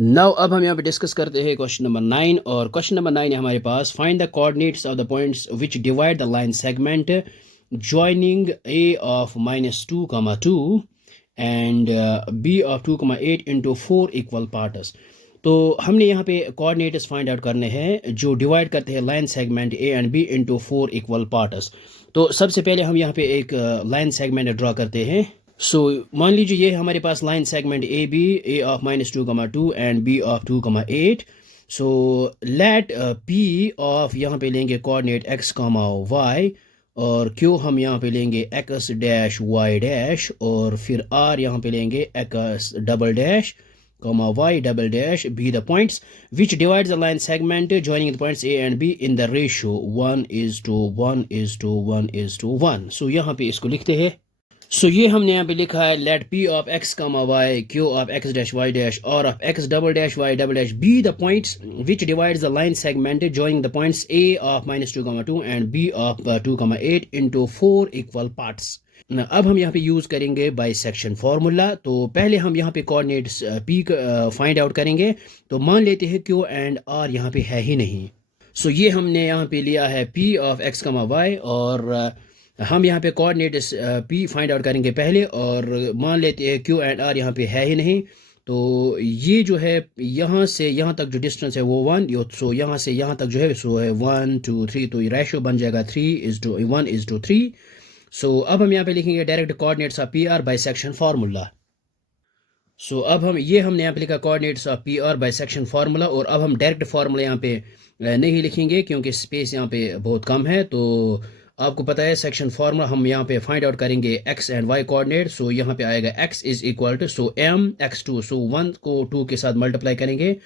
Now अब हम यहाँ पे डिस्कस करते हैं क्वेश्चन नंबर 9 और क्वेश्चन नंबर 9 है हमारे पास find the coordinates of the points which divide the line segment joining a of -2, and b of 2, 8 into 4 equal parts। तो हमने यहाँ पे कोऑर्डिनेट्स फाइंड आउट करने हैं जो डिवाइड करते हैं line segment A and B into 4 equal parts. तो सबसे पहले हम यहाँ पे एक लाइन सेगमेंट ड्रॉ करते हैं। सो मान लीजिए ये हमारे पास line segment a b, a of -2, 2 and b of 2, 8। So let p of यहाँ पे लेंगे कोऑर्डिनेट x, y, और क्यू हम यहाँ पे लेंगे x डैश y डैश, और फिर r यहाँ पे लेंगे x double dash y double dash be the points which divides the line segment joining the points A and B in the ratio 1:1:1:1। सो यहाँ पे इसको लिखते हैं। सो ये हमने यहाँ पे लिखा है late P of x, y, Q of x dash y dash, R of x double dash y double dash be the points which divides the line segment joining the points A of -2, 2 and B of 2, 8 into 4 equal parts। अब हम यहाँ पे use करेंगे by section formula. तो पहले हम यहाँ पे कोऑर्डिनेट्स पी फाइंड आउट करेंगे। तो मान लेते हैं क्यू एंड आर यहाँ पे है ही नहीं। सो ये हमने यहाँ पे लिया है पी ऑफ x, y, और हम यहाँ पे कोऑर्डिनेट्स पी फाइंड आउट करेंगे पहले, और मान लेते हैं क्यू एंड आर यहाँ पे है ही नहीं। तो ये जो है यहाँ से यहाँ तक जो डिस्टेंस है वो 1, सो यहाँ से यहाँ तक जो है सो है 1 2 3, तो ये रेशियो बन जाएगा 3:1:3। सो अब हम यहाँ पे लिखेंगे direct coordinates of p r by section formula. सो अब हमने यहाँ पे लिखा coordinates of p r by section formula, और अब हम डायरेक्ट फार्मूला यहाँ पे नहीं लिखेंगे क्योंकि स्पेस यहाँ पे बहुत कम है। तो आपको पता है सेक्शन फार्मूला हम यहाँ पे फाइंड आउट करेंगे X and Y coordinate. So यहाँ पे आएगा x is equal to m x2, so 1 को 2 के साथ मल्टीप्लाई करेंगे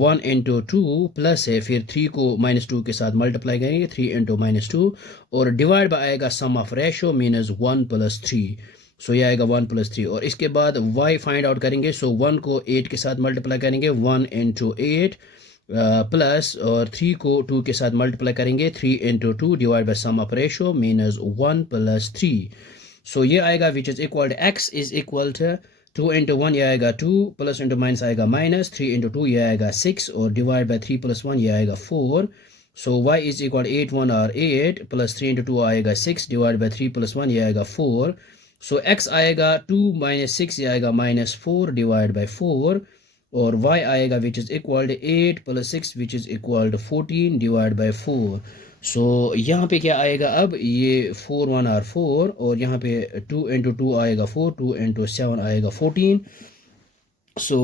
1 into 2 प्लस है, फिर 3 को -2 के साथ मल्टीप्लाई करेंगे 3 into -2, और डिवाइड बाय आएगा सम ऑफ रेशियो मीनस 1 + 3। सो ये आएगा 1 + 3, और इसके बाद y फाइंड आउट करेंगे। सो 1 को 8 के साथ मल्टीप्लाई करेंगे 1 into 8 प्लस, और 3 को 2 के साथ मल्टीप्लाई करेंगे 3 into 2 divide by sum of ratio minus 1 + 3। So ये आएगा which is equal to x is equal to 2 into 1 ये आएगा 2, प्लस इंटू माइनस आएगा माइनस, 3 into 2 ये आएगा 6, और डिवाइड बाय 3 + 1 ये आएगा 4। सो y इज इक्वल 8 1 और 8, प्लस 3 into 2 आएगा 6, डिवाइड बाय 3 + 1 ये आएगा 4। सो x आएगा 2 - 6 ये आएगा -4 डिवाइड बाय 4, और y आएगा which is equal to 8 + 6 which is equal to 14 divide by 4। So यहाँ पे क्या आएगा, अब ये 4 1 और 4, और यहाँ पे 2 into 2 आएगा 4, 2 into 7 आएगा 14। सो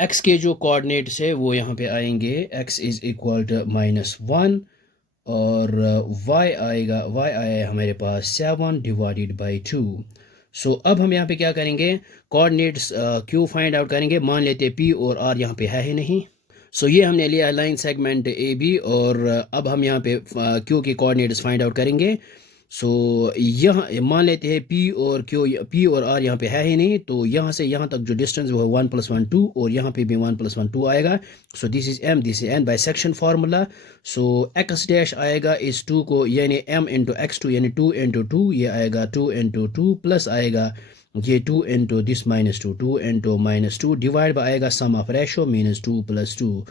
x के जो कोऑर्डिनेट्स है वो यहाँ पे आएंगे x इज़ इक्वल टू -1, और y आया हमारे पास 7 डिवाइडेड बाई 2। सो अब हम यहाँ पे क्या करेंगे, कोऑर्डिनेट्स क्यू फाइंड आउट करेंगे। मान लेते हैं पी और आर यहाँ पे है ही नहीं। सो ये हमने लिया लाइन सेगमेंट ए बी, और अब हम यहाँ पे क्यू के कोऑर्डिनेट्स फाइंड आउट करेंगे। सो यहाँ मान लेते हैं पी और आर यहाँ पे है ही नहीं, तो यहाँ से यहाँ तक जो डिस्टेंस वो है 1 + 1 2, और यहाँ पे भी 1 + 1 2 आएगा। So this is m, this is n by section formula. So x dash आएगा इस 2 को, यानी m into x2 यानी 2 into 2 ये आएगा 2 into 2, प्लस आएगा ये 2 into this -2 2 into -2 divide bye आएगा सम ऑफ रेशियो मीनस 2 + 2,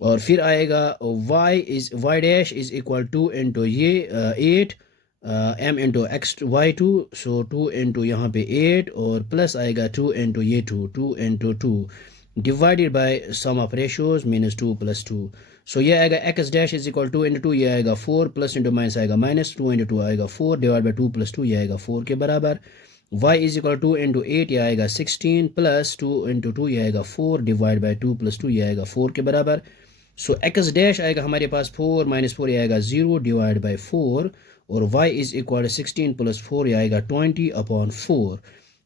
और फिर आएगा y dash is equal 2 into ये 8 m into y2, सो 2 into यहाँ पे 8, और प्लस आएगा 2 into ये 2 into 2 divided by sum of ratios minus 2 + 2। So ये आएगा x dash is equal 2 into 2 ये आएगा 4, प्लस इंटू माइनस आएगा माइनस, 2 into 2 आएगा 4 डिवाइड बाय 2 + 2 ये आएगा 4 के बराबर। y इज इक्वल 2 into 8 ये आएगा 16, प्लस 2 into 2 ये आएगा 4 डिवाइड बाय 2 + 2 ये आएगा 4 के बराबर। सो x डैश आएगा हमारे पास 4 - 4 ये आएगा 0 डिवाइड बाय 4, और y इज इक्वल 16 + 4 ये आएगा 20/4।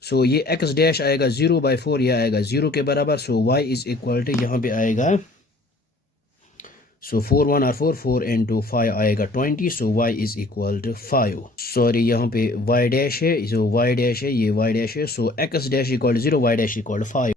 सो ये x डैश आएगा 0/4 ये आएगा 0 के बराबर। सो y इज इक्वल टू यहाँ पे आएगा, सो 4 1 और 4 into 5 आएगा 20। So y is equal to 5। Sorry यहाँ पे y डैश है, सो y डैश है, ये y डैश है। So x dash equal 0, y dash equal 5।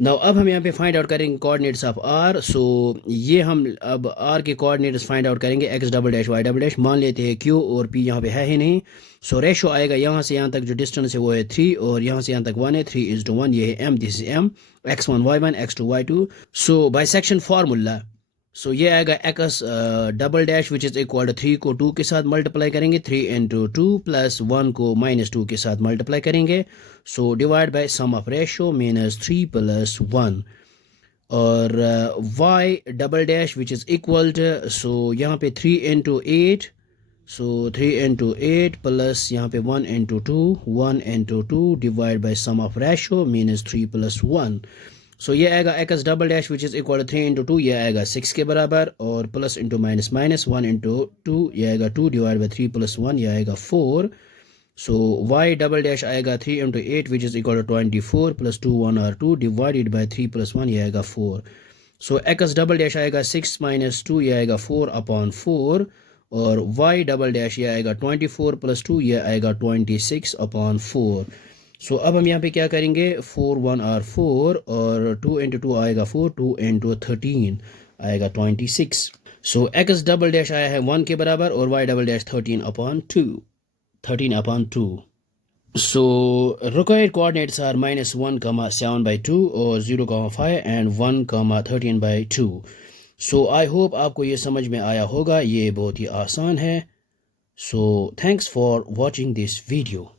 Now अब हम यहाँ पे फाइंड आउट करेंगे कोऑर्डिनेट्स ऑफ आर. सो ये हम अब आर के कोऑर्डिनेट्स फाइंड आउट करेंगे X double dash Y double dash. मान लेते हैं क्यू और पी यहाँ पे है ही नहीं. सो रेशो आएगा यहाँ से यहाँ तक जो डिस्टेंस है वो है 3 और यहाँ से यहाँ तक 1 है. 3:1 ये है m. This is m. x1 y1 x2 y2. So bisection formula. So ये आएगा x double dash which is equal to 3 को 2 के साथ मल्टीप्लाई करेंगे. 3 इंटू 2 प्लस 1 को -2 के साथ मल्टीप्लाई करेंगे. So divide by sum of ratio minus 3 plus 1. और Y double dash which is equal to, so यहाँ पे 3 इंटू 8. सो 3 इंटू 8 प्लस यहाँ पे 1 into 2. 1 into 2 divide by sum of ratio minus 3 plus 1. So ये आएगा x double dash which is equal to 3 into 2 ये आएगा 6 के बराबर. और plus into minus minus 1 into 2 ये आएगा 2 डिवाइड बाई 3 प्लस 1 ये आएगा 4. सो वाई डबल डैश आएगा 3 into 8 which is equal to 24 plus 2 1 और 2 डिवाइडेड बाई 3 प्लस 1 ये आएगा 4. सो एक्स डबल डैश आएगा 6 माइनस 2 ये आएगा 4 अपॉन 4. और वाई डबल डैश ये आएगा 24 प्लस 2 ये आएगा 26 अपॉन 4. सो अब हम यहाँ पे क्या करेंगे 4 1 और 4 और 2 इंटू 2 आएगा 4. 2 इंटू 13 आएगा 26. सो एक्स डबल डैश आया है 1 के बराबर और Y double dash 13 upon 2. So required coordinates are -1, 7/2 और 0,5 and 1, 13/2. सो आई होप आपको ये समझ में आया होगा. ये बहुत ही आसान है. So thanks for watching this video.